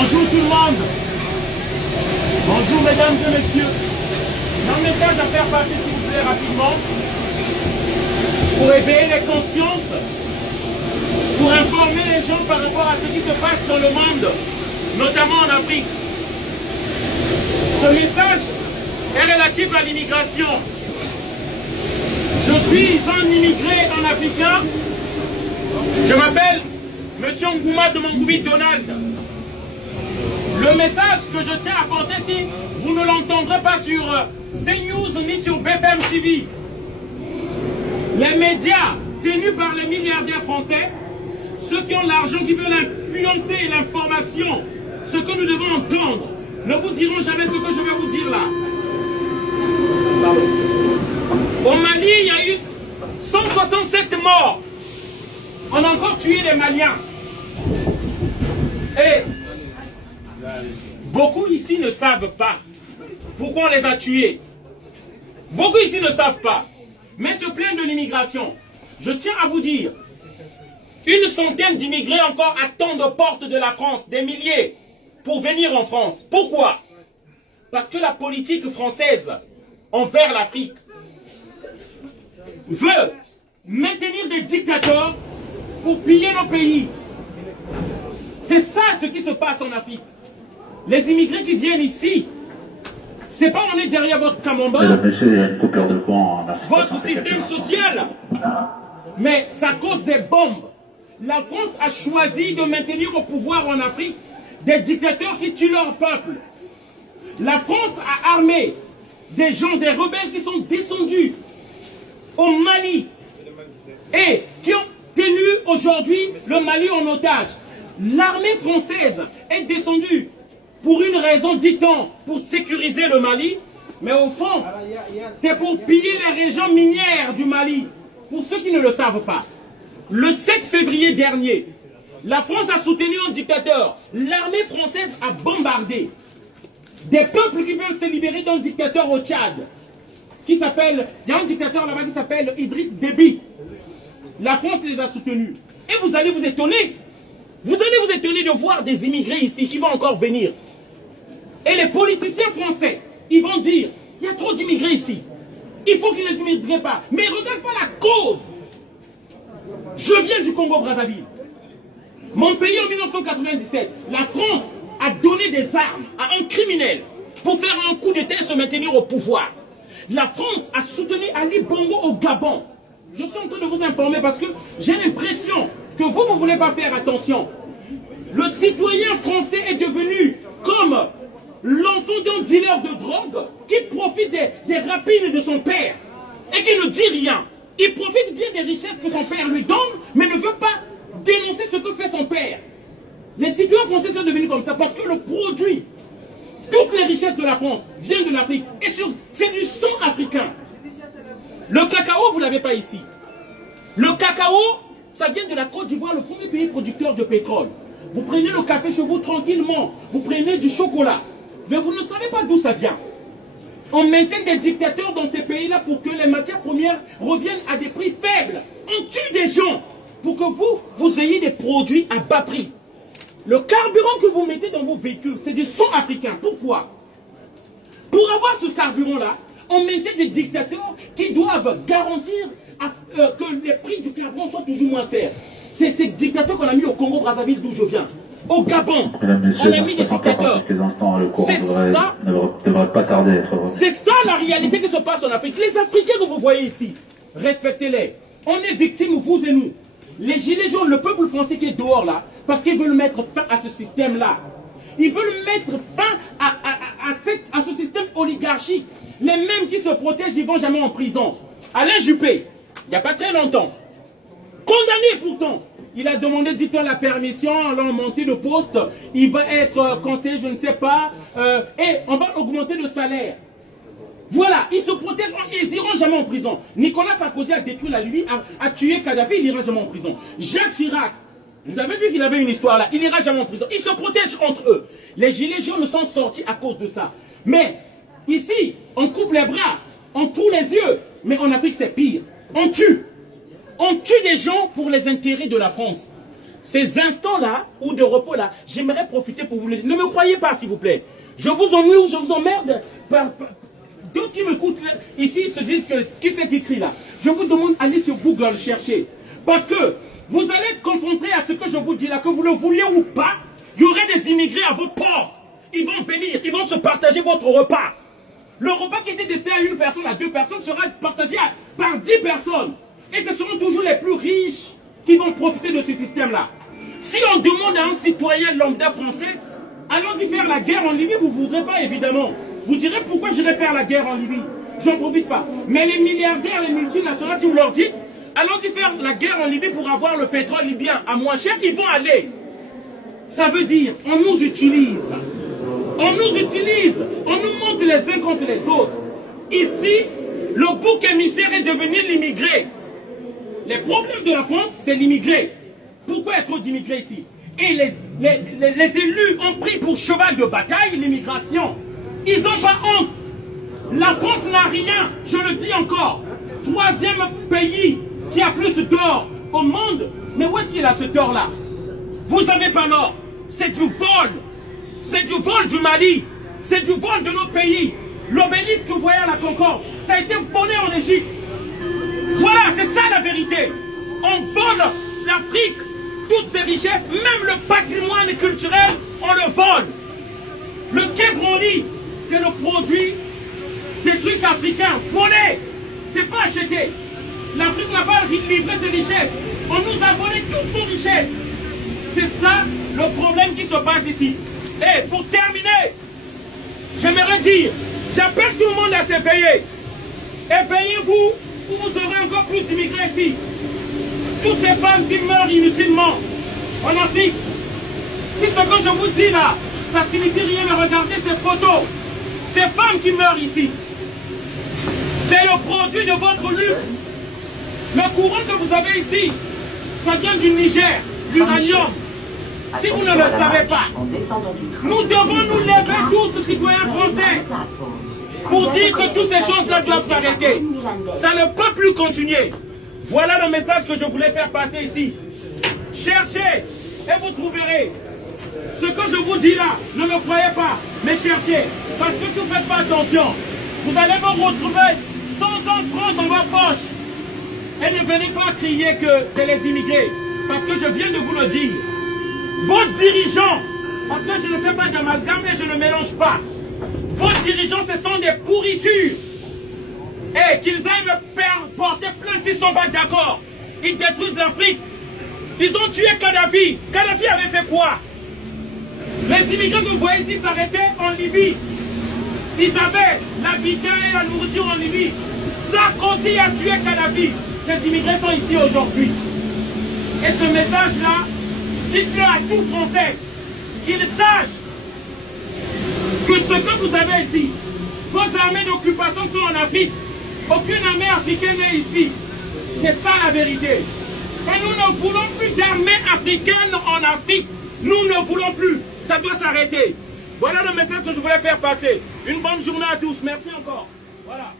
Bonjour tout le monde. Bonjour mesdames et messieurs. J'ai un message à faire passer s'il vous plaît rapidement. Pour éveiller les consciences. Pour informer les gens par rapport à ce qui se passe dans le monde. Notamment en Afrique. Ce message est relatif à l'immigration. Je suis un immigré en africain. Je m'appelle Monsieur Ngouma de Mongoubi Donald. Le message que je tiens à porter, si vous ne l'entendrez pas sur CNews ni sur BFM TV, les médias tenus par les milliardaires français, ceux qui ont l'argent, qui veulent influencer l'information, ce que nous devons entendre, ne vous diront jamais ce que je vais vous dire là. Au Mali, il y a eu 167 morts. On a encore tué les Maliens. Et beaucoup ici ne savent pas pourquoi on les a tués. Beaucoup ici ne savent pas. Mais se plaignent de l'immigration. Je tiens à vous dire, une centaine d'immigrés encore attendent aux portes de la France, des milliers, pour venir en France. Pourquoi? Parce que la politique française envers l'Afrique veut maintenir des dictateurs pour piller nos pays. C'est ça ce qui se passe en Afrique. Les immigrés qui viennent ici, c'est pas on est derrière votre camembert, votre système social, mais ça cause des bombes. La France a choisi de maintenir au pouvoir en Afrique des dictateurs qui tuent leur peuple. La France a armé des gens, des rebelles qui sont descendus au Mali et qui ont tenu aujourd'hui le Mali en otage. L'armée française est descendue pour une raison, dit-on, pour sécuriser le Mali, mais au fond, c'est pour piller les régions minières du Mali. Pour ceux qui ne le savent pas, le 7 février dernier, la France a soutenu un dictateur. L'armée française a bombardé des peuples qui veulent se libérer d'un dictateur au Tchad, qui s'appelle, il y a un dictateur là-bas qui s'appelle Idriss Déby. La France les a soutenus. Et vous allez vous étonner. Vous allez vous étonner de voir des immigrés ici qui vont encore venir. Et les politiciens français, ils vont dire, il y a trop d'immigrés ici. Il faut qu'ils ne s'immigrent pas. Mais regarde pas la cause. Je viens du Congo-Brazzaville. Mon pays en 1997, la France a donné des armes à un criminel pour faire un coup d'État et se maintenir au pouvoir. La France a soutenu Ali Bongo au Gabon. Je suis en train de vous informer parce que j'ai l'impression que vous ne voulez pas faire attention. Le citoyen français est devenu comme l'enfant d'un dealer de drogue qui profite des rapines de son père et qui ne dit rien. Il profite bien des richesses que son père lui donne, mais ne veut pas dénoncer ce que fait son père. Les citoyens français sont devenus comme ça parce que le produit, toutes les richesses de la France viennent de l'Afrique. Et c'est du sang africain. Le cacao, vous ne l'avez pas ici. Le cacao, ça vient de la Côte d'Ivoire, le premier pays producteur de pétrole. Vous prenez le café chez vous tranquillement. Vous prenez du chocolat. Mais vous ne savez pas d'où ça vient. On maintient des dictateurs dans ces pays-là pour que les matières premières reviennent à des prix faibles. On tue des gens pour que vous ayez des produits à bas prix. Le carburant que vous mettez dans vos véhicules, c'est du sang africain. Pourquoi? Pour avoir ce carburant-là, on maintient des dictateurs qui doivent garantir que les prix du carburant soient toujours moins chers. C'est ces dictateurs qu'on a mis au Congo-Brazzaville d'où je viens. Au Gabon, on a mis des dictateurs. C'est ça, c'est ça la réalité qui se passe en Afrique. Les Africains que vous voyez ici, respectez-les. On est victimes, vous et nous. Les gilets jaunes, le peuple français qui est dehors là, parce qu'ils veulent mettre fin à ce système-là. Ils veulent mettre fin à ce système oligarchique. Les mêmes qui se protègent, ils ne vont jamais en prison. Alain Juppé, il n'y a pas très longtemps, condamné pourtant. Il a demandé, dit-on, la permission, l'on monté de poste, il va être conseiller, je ne sais pas, et on va augmenter le salaire. Voilà, ils se protègent, ils n'iront jamais en prison. Nicolas Sarkozy a détruit la Libye, a tué Kadhafi, il n'ira jamais en prison. Jacques Chirac, vous avez vu qu'il avait une histoire là, il n'ira jamais en prison. Ils se protègent entre eux. Les gilets jaunes sont sortis à cause de ça. Mais ici, on coupe les bras, on tue les yeux, mais en Afrique c'est pire. On tue. On tue des gens pour les intérêts de la France. ces instants-là, ou de repos-là, j'aimerais profiter pour vous le dire. Ne me croyez pas, s'il vous plaît. Je vous ennuie ou je vous emmerde. D'autres qui m'écoutent ici se disent que qui c'est qui écrit là. Je vous demande d'aller sur Google chercher. Parce que vous allez être confrontés à ce que je vous dis là, que vous le vouliez ou pas, il y aurait des immigrés à votre porte. Ils vont venir, ils vont se partager votre repas. Le repas qui était destiné à une personne, à 2 personnes, sera partagé par 10 personnes. Et ce seront toujours les plus riches qui vont profiter de ce système-là. Si on demande à un citoyen lambda français, allons-y faire la guerre en Libye, vous ne voudrez pas évidemment. Vous direz pourquoi je vais faire la guerre en Libye. J'en profite pas. Mais les milliardaires, les multinationales, si vous leur dites, allons-y faire la guerre en Libye pour avoir le pétrole libyen à moins cher, ils vont aller. Ça veut dire, on nous utilise. On nous utilise. On nous monte les uns contre les autres. Ici, le bouc émissaire est devenu l'immigré. Les problèmes de la France, c'est l'immigré. Pourquoi il y a trop d'immigrés ici? Et les élus ont pris pour cheval de bataille l'immigration. Ils n'ont pas honte. La France n'a rien, je le dis encore. 3e pays qui a plus d'or au monde. Mais où est-ce qu'il a ce or-là? Vous n'avez pas l'or. C'est du vol. C'est du vol du Mali. C'est du vol de notre pays. L'obélisque que vous voyez à la Concorde, ça a été volé en Égypte. Voilà, c'est ça la vérité. On vole l'Afrique, toutes ses richesses, même le patrimoine culturel, on le vole. Le Quai Branly, c'est le produit des trucs africains, volés. C'est pas acheté. L'Afrique n'a pas livré ses richesses. On nous a volé toutes nos richesses. C'est ça le problème qui se passe ici. Et pour terminer, j'aimerais dire, j'appelle tout le monde à s'éveiller. Éveillez-vous ou vous aurez encore plus d'immigrés ici. Toutes ces femmes qui meurent inutilement en Afrique. Si ce que je vous dis là, ça signifie rien, mais regardez ces photos. Ces femmes qui meurent ici. C'est le produit de votre luxe. Le courant que vous avez ici, ça vient du Niger, l'uranium. Si vous ne le savez pas, nous devons nous lever tous, citoyens français, pour dire que toutes ces choses-là doivent s'arrêter. Ça ne peut plus continuer. Voilà le message que je voulais faire passer ici. Cherchez et vous trouverez. Ce que je vous dis là, ne me croyez pas, mais cherchez. Parce que si vous ne faites pas attention, vous allez vous retrouver 100 ans de France dans vos poches. Et ne venez pas crier que c'est les immigrés. Parce que je viens de vous le dire. Vos dirigeants, parce que je ne fais pas d'amalgame et je ne mélange pas. Vos dirigeants, ce sont des pourritures. Et qu'ils aillent me porter plainte s'ils ne sont pas d'accord. Ils détruisent l'Afrique. Ils ont tué Kadhafi. Kadhafi avait fait quoi? Les immigrés que vous voyez ici s'arrêtaient en Libye. Ils avaient l'habitat et la nourriture en Libye. Sarkozy a tué Kadhafi. Ces immigrés sont ici aujourd'hui. Et ce message-là, dites-le à tous Français, qu'ils sachent que ce que vous avez ici, vos armées d'occupation sont en Afrique. Aucune armée africaine n'est ici. C'est ça la vérité. Et nous ne voulons plus d'armée africaine en Afrique. Nous ne voulons plus. Ça doit s'arrêter. Voilà le message que je voulais faire passer. Une bonne journée à tous. Merci encore. Voilà.